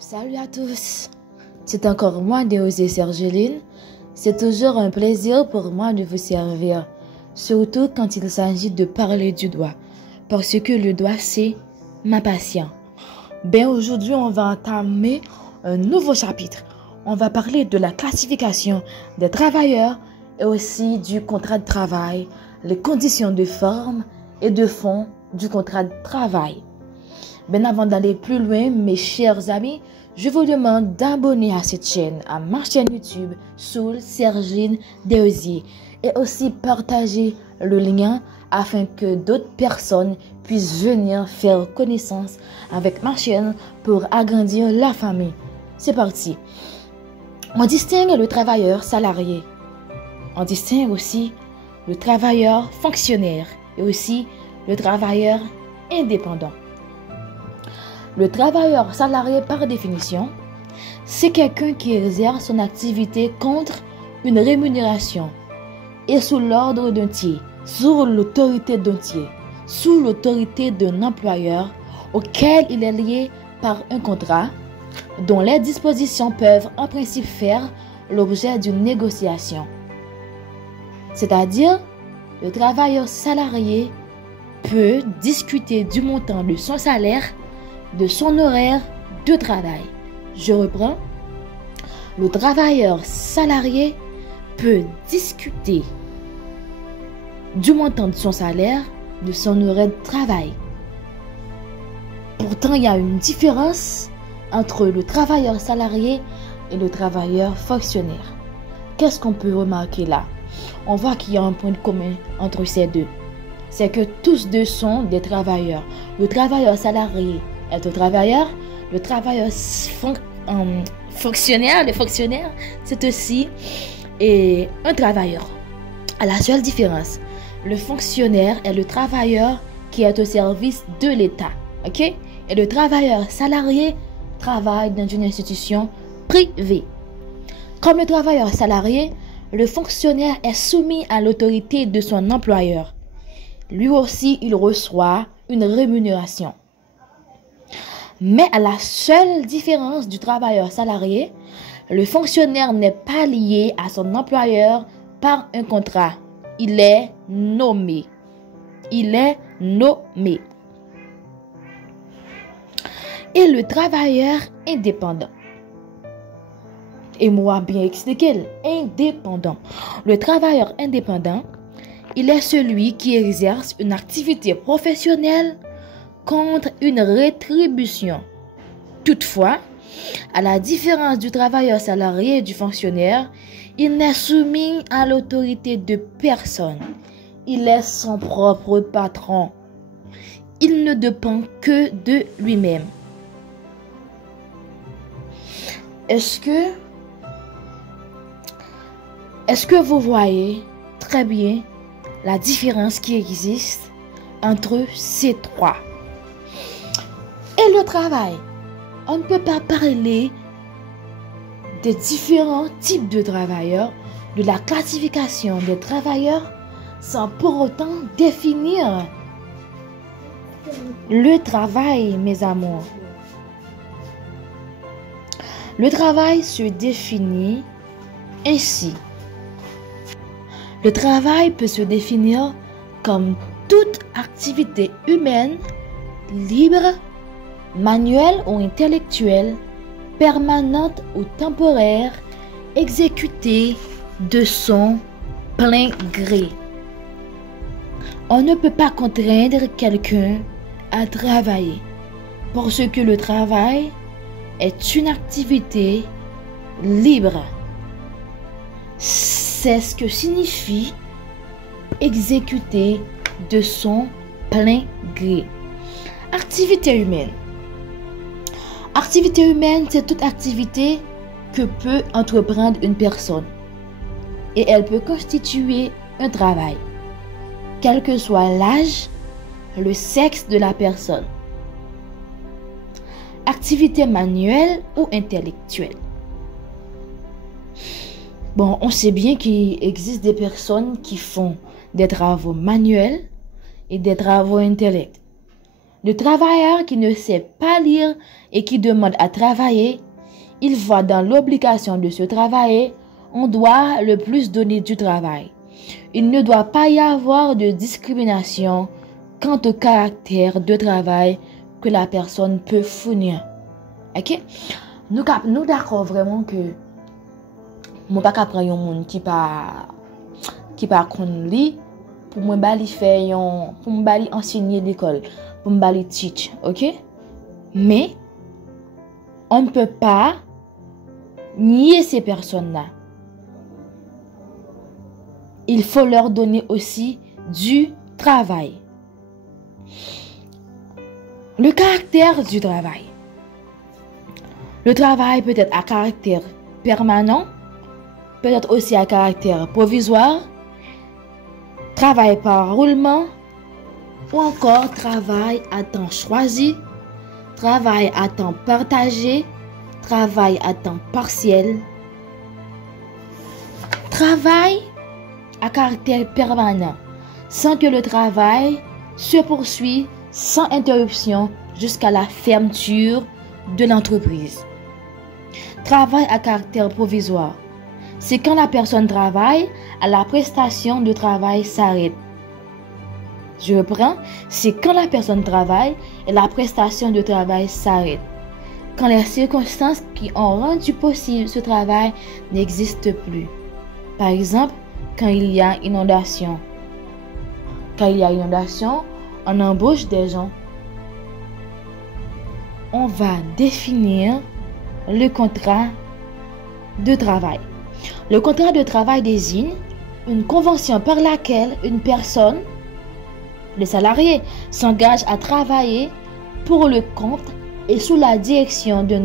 Salut à tous, c'est encore moi Déosée Sergeline. C'est toujours un plaisir pour moi de vous servir, surtout quand il s'agit de parler du doigt, parce que le doigt c'est ma passion. Aujourd'hui on va entamer un nouveau chapitre. On va parler de la classification des travailleurs et aussi du contrat de travail, les conditions de forme et de fond du contrat de travail. Avant d'aller plus loin, mes chers amis, je vous demande d'abonner à cette chaîne, à ma chaîne YouTube, Soul Sergeline Déosée, et aussi partager le lien afin que d'autres personnes puissent venir faire connaissance avec ma chaîne pour agrandir la famille. C'est parti. On distingue le travailleur salarié. On distingue aussi le travailleur fonctionnaire et aussi le travailleur indépendant. Le travailleur salarié, par définition, c'est quelqu'un qui exerce son activité contre une rémunération et sous l'ordre d'un tiers, sous l'autorité d'un tiers, sous l'autorité d'un employeur auquel il est lié par un contrat dont les dispositions peuvent en principe faire l'objet d'une négociation. C'est-à-dire, le travailleur salarié peut discuter du montant de son salaire, de son horaire de travail. Je reprends. Le travailleur salarié peut discuter du montant de son salaire, de son horaire de travail. Pourtant, il y a une différence entre le travailleur salarié et le travailleur fonctionnaire. Qu'est-ce qu'on peut remarquer là? On voit qu'il y a un point commun entre ces deux. C'est que tous deux sont des travailleurs. Le travailleur salarié est un travailleur. Le travailleur fonctionnaire, le fonctionnaire, c'est aussi un travailleur. À la seule différence, le fonctionnaire est le travailleur qui est au service de l'État. Ok? Et le travailleur salarié travaille dans une institution privée. Comme le travailleur salarié, le fonctionnaire est soumis à l'autorité de son employeur. Lui aussi, il reçoit une rémunération. Mais à la seule différence du travailleur salarié, le fonctionnaire n'est pas lié à son employeur par un contrat. Il est nommé. Il est nommé. Et le travailleur indépendant. Et moi, bien expliquer, indépendant. Le travailleur indépendant, il est celui qui exerce une activité professionnelle contre une rétribution. Toutefois, à la différence du travailleur salarié et du fonctionnaire, il n'est soumis à l'autorité de personne. Il est son propre patron. Il ne dépend que de lui-même. Est-ce que vous voyez très bien la différence qui existe entre ces trois? Et le travail. On ne peut pas parler des différents types de travailleurs, de la classification des travailleurs, sans pour autant définir le travail, mes amours. Le travail se définit ainsi. Le travail peut se définir comme toute activité humaine, libre, manuelle ou intellectuelle, permanente ou temporaire, exécutée de son plein gré. On ne peut pas contraindre quelqu'un à travailler, parce que le travail est une activité libre. C'est ce que signifie exécuter de son plein gré. Activité humaine. Activité humaine, c'est toute activité que peut entreprendre une personne. Et elle peut constituer un travail, quel que soit l'âge, le sexe de la personne. Activité manuelle ou intellectuelle. Bon, on sait bien qu'il existe des personnes qui font des travaux manuels et des travaux intellectuels. Le travailleur qui ne sait pas lire et qui demande à travailler, il voit dans l'obligation de se travailler, on doit le plus donner du travail. Il ne doit pas y avoir de discrimination quant au caractère de travail que la personne peut fournir. Ok? Nous d'accord vraiment que mon pas prendre un monde qui pas connaît lire pour moi bali faire pour me bali enseigner l'école, pour me bali teach, ok? Mais on ne peut pas nier ces personnes-là. Il faut leur donner aussi du travail. Le caractère du travail. Le travail peut être à caractère permanent, peut être aussi à caractère provisoire, travail par roulement, ou encore travail à temps choisi, travail à temps partagé, travail à temps partiel, travail à caractère permanent, sans que le travail se poursuive sans interruption jusqu'à la fermeture de l'entreprise. Travail à caractère provisoire. C'est quand la personne travaille, la prestation de travail s'arrête. Je reprends, c'est quand la personne travaille et la prestation de travail s'arrête. Quand les circonstances qui ont rendu possible ce travail n'existent plus. Par exemple, quand il y a inondation. Quand il y a inondation, on embauche des gens. On va définir le contrat de travail. Le contrat de travail désigne une convention par laquelle une personne, le salarié, s'engage à travailler pour le compte et sous la direction de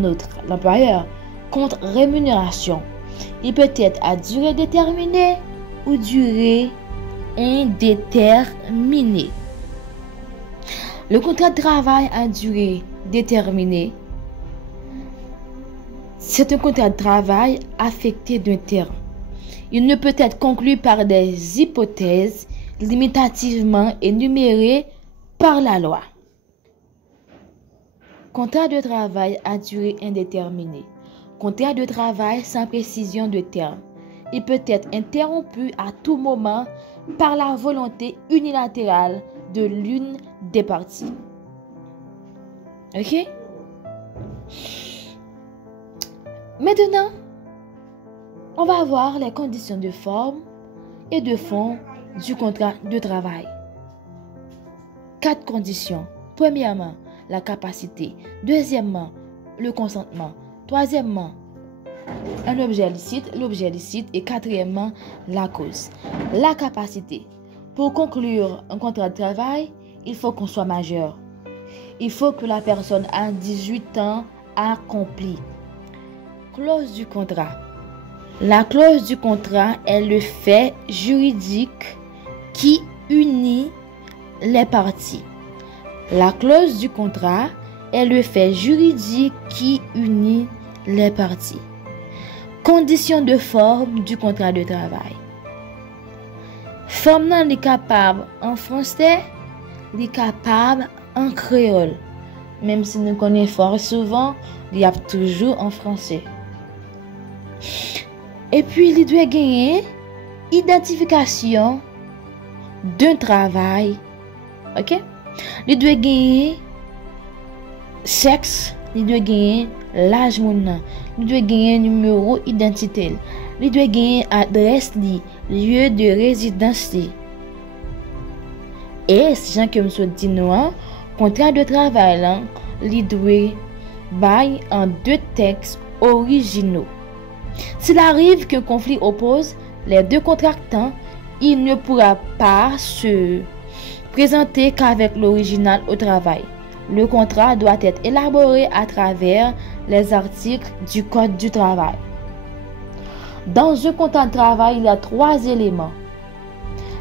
l'employeur, contre rémunération. Il peut être à durée déterminée ou durée indéterminée. Le contrat de travail à durée déterminée, c'est un contrat de travail affecté d'un terme. Il ne peut être conclu par des hypothèses limitativement énumérées par la loi. Contrat de travail à durée indéterminée. Contrat de travail sans précision de terme. Il peut être interrompu à tout moment par la volonté unilatérale de l'une des parties. Ok? Maintenant, on va voir les conditions de forme et de fond du contrat de travail. 4 conditions. Premièrement, la capacité. Deuxièmement, le consentement. Troisièmement, un objet licite. Et quatrièmement, la cause. La capacité. Pour conclure un contrat de travail, il faut qu'on soit majeur. Il faut que la personne ait 18 ans accompli. Clause du contrat. La clause du contrat est le fait juridique qui unit les parties. La clause du contrat est le fait juridique qui unit les parties. Conditions de forme du contrat de travail. Forme non est capable en français, est capable en créole. Même si nous connaissons fort souvent, il y a toujours en français. Et puis, il doit gagner identification d'un travail. Ok? Il doit gagner sexe, il doit gagner l'âge moun, il doit gagner numéro identité, il doit gagner adresse, lieu de résidence. Et si j'en comme ça dit non, contrat de travail là, il doit bail en 2 textes originaux. S'il arrive qu'un conflit oppose les 2 contractants, il ne pourra pas se présenter qu'avec l'original au travail. Le contrat doit être élaboré à travers les articles du Code du travail. Dans un contrat de travail, il y a 3 éléments.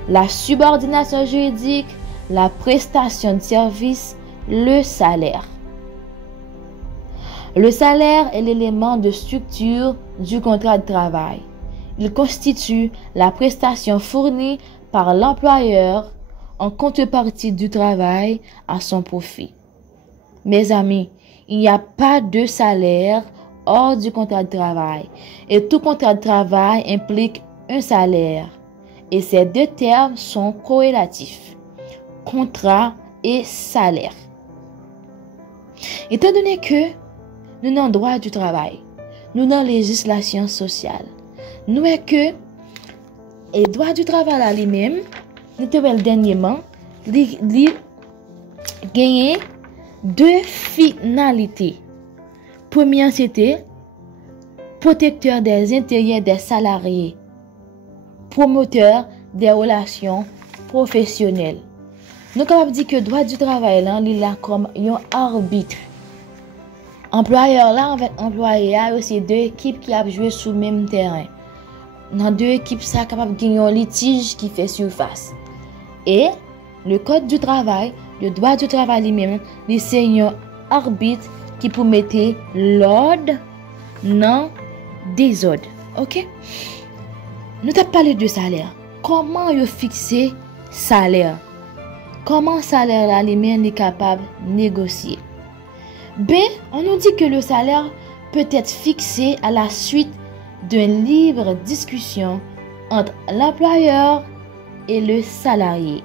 La subordination juridique, la prestation de service, le salaire. Le salaire est l'élément de structure du contrat de travail. Il constitue la prestation fournie par l'employeur en contrepartie du travail à son profit. Mes amis, il n'y a pas de salaire hors du contrat de travail. Et tout contrat de travail implique un salaire. Et ces deux termes sont corrélatifs. Contrat et salaire. Étant donné que nous avons droit du travail, nous avons législation sociale, nous avons que le droit du travail à lui-même, nous avons dernièrement, gagné deux finalités. Première, c'était protecteur des intérêts des salariés, promoteur des relations professionnelles. Nous sommes capables de dire que le droit du travail là, il est comme un arbitre. Employeur là, avec employé, il y a aussi deux équipes qui ont joué sur le même terrain. Dans deux équipes, ça capable de gagner un litige qui fait surface. Et le code du travail, le droit du travail lui-même, c'est un arbitre qui peut mettre l'ordre dans désordre. Ok? Nous avons parlé de salaire. Comment vous fixer salaire? Comment salaire là lui-même est capable de négocier? Ben, on nous dit que le salaire peut être fixé à la suite d'une libre discussion entre l'employeur et le salarié.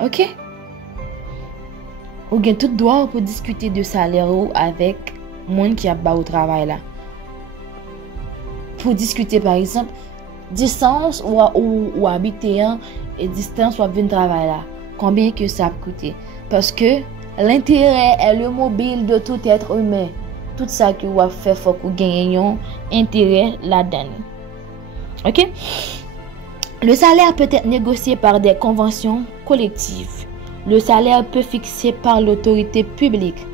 Ok? Ou bien tout droit pour discuter de salaire avec monde qui a bas au travail là. Pour discuter par exemple distance ou habiter et distance ou venir travail là. Combien que ça coûte? Parce que l'intérêt est le mobile de tout être humain. Tout ça que vous fait faut que vous gagnez un intérêt là-dedans. OK? Le salaire peut être négocié par des conventions collectives. Le salaire peut être fixé par l'autorité publique.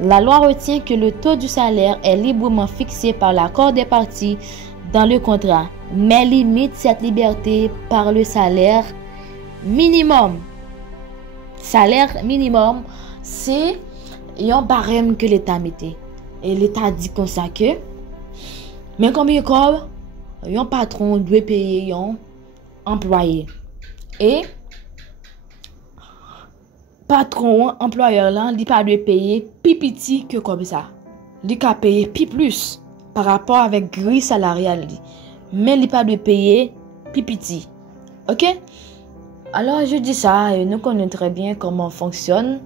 La loi retient que le taux du salaire est librement fixé par l'accord des parties dans le contrat, mais limite cette liberté par le salaire minimum. Salaire minimum, c'est un barème que l'État mettait. Et l'État dit comme ça que, mais combien comme un patron doit payer un employé. Et patron, employeur là, il pas doit payer plus petit que comme ça. Il doit payer plus par rapport avec grille salariale. Mais il pas doit payer plus petit. OK? Alors je dis ça et nous connaissons très bien comment fonctionne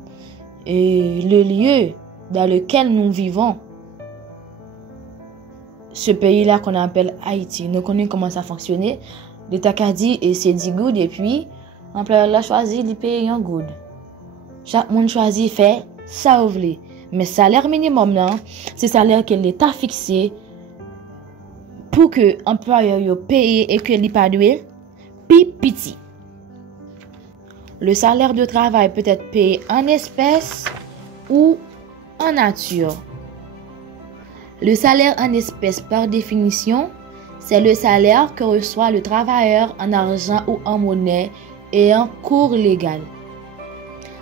et le lieu dans lequel nous vivons. Ce pays-là qu'on appelle Haïti. Nous connaissons comment ça fonctionne. L'État a dit et c'est dit good et puis l'employeur l'a choisi de payer un good. Chaque monde choisit fait ça ou voulez. Mais salaire minimum là, c'est salaire que l'État fixé pour que l'employeur paye et que l'il pas doué petit. Le salaire de travail peut être payé en espèces ou en nature. Le salaire en espèces, par définition, c'est le salaire que reçoit le travailleur en argent ou en monnaie et en cours légal.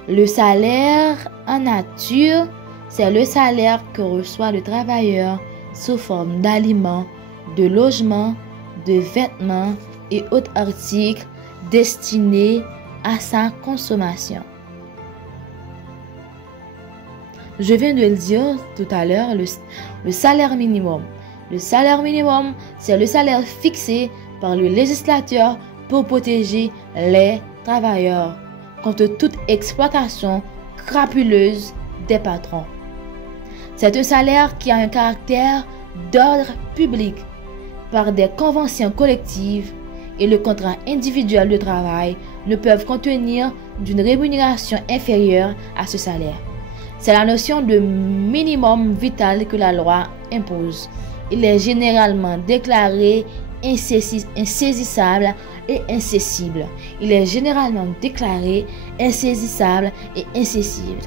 Le salaire en nature, c'est le salaire que reçoit le travailleur sous forme d'aliments, de logements, de vêtements et autres articles destinés à sa consommation. Je viens de le dire tout à l'heure, le salaire minimum. Le salaire minimum, c'est le salaire fixé par le législateur pour protéger les travailleurs contre toute exploitation crapuleuse des patrons. C'est un salaire qui a un caractère d'ordre public par des conventions collectives et le contrat individuel de travail ne peuvent contenir d'une rémunération inférieure à ce salaire. C'est la notion de minimum vital que la loi impose. Il est généralement déclaré insaisissable et incessible. Il est généralement déclaré insaisissable et incessible.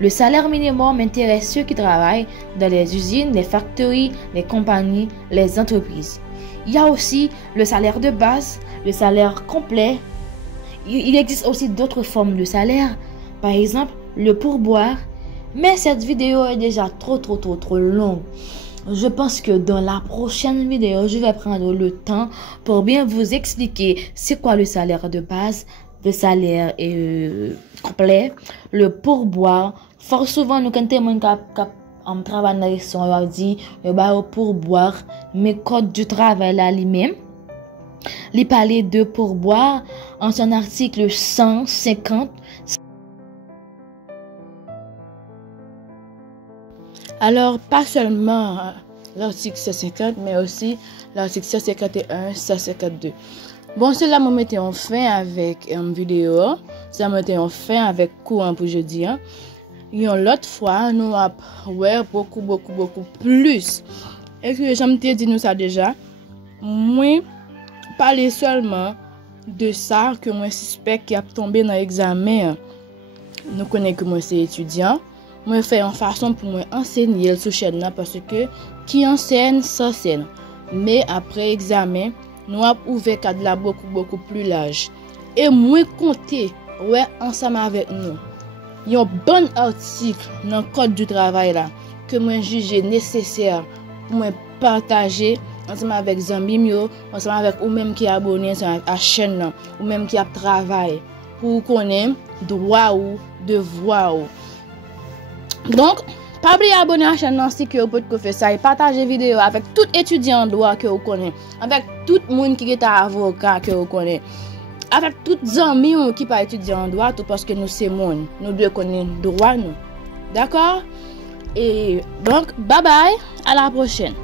Le salaire minimum intéresse ceux qui travaillent dans les usines, les factories, les compagnies, les entreprises. Il y a aussi le salaire de base, le salaire complet. Il existe aussi d'autres formes de salaire, par exemple le pourboire. Mais cette vidéo est déjà trop longue. Je pense que dans la prochaine vidéo, je vais prendre le temps pour bien vous expliquer c'est quoi le salaire de base, le salaire complet, le pourboire. Fort souvent, nous, quand on travaille dans la restaurant, on dit, pourboire, mais code du travail là lui-même, il parlait de pourboire en son article 150. Alors, pas seulement l'article 150, mais aussi l'article 151, 152. Bon, c'est là que je mettais en fin avec une vidéo. C'est là que je mettais en fin avec courant pour jeudi. L'autre fois, nous avons beaucoup plus. Est-ce que j'aime te dire nous ça déjà? Moi, parler seulement de ça que moi suspect qui a tombé dans l'examen. Nous connaissons que moi c'est étudiant. Moi fais en façon pour moi enseigner sur chaîne là parce que qui enseigne ça c'est. Mais après examen, nous avons ouvert cadre là beaucoup plus large. Et moi compter ensemble avec nous. Il y a un bon article dans le code du travail là que moi juge nécessaire pour moi partager ensemble avec zambim yo, ensemble avec ou même qui abonné à la chaîne là, ou même qui a travail pour connaître droit ou devoir ou. Donc, pas oublier abonner à la chaîne si que vous pouvez faire ça et partager vidéo avec tout étudiant en droit que vous connaissez, avec tout monde qui est avocat que vous connaissez. Avec toutes les amis qui pas étudier en droit, tout parce que nous c'est monde, nous devons connaître droit nous. D'accord? Et donc bye bye, à la prochaine.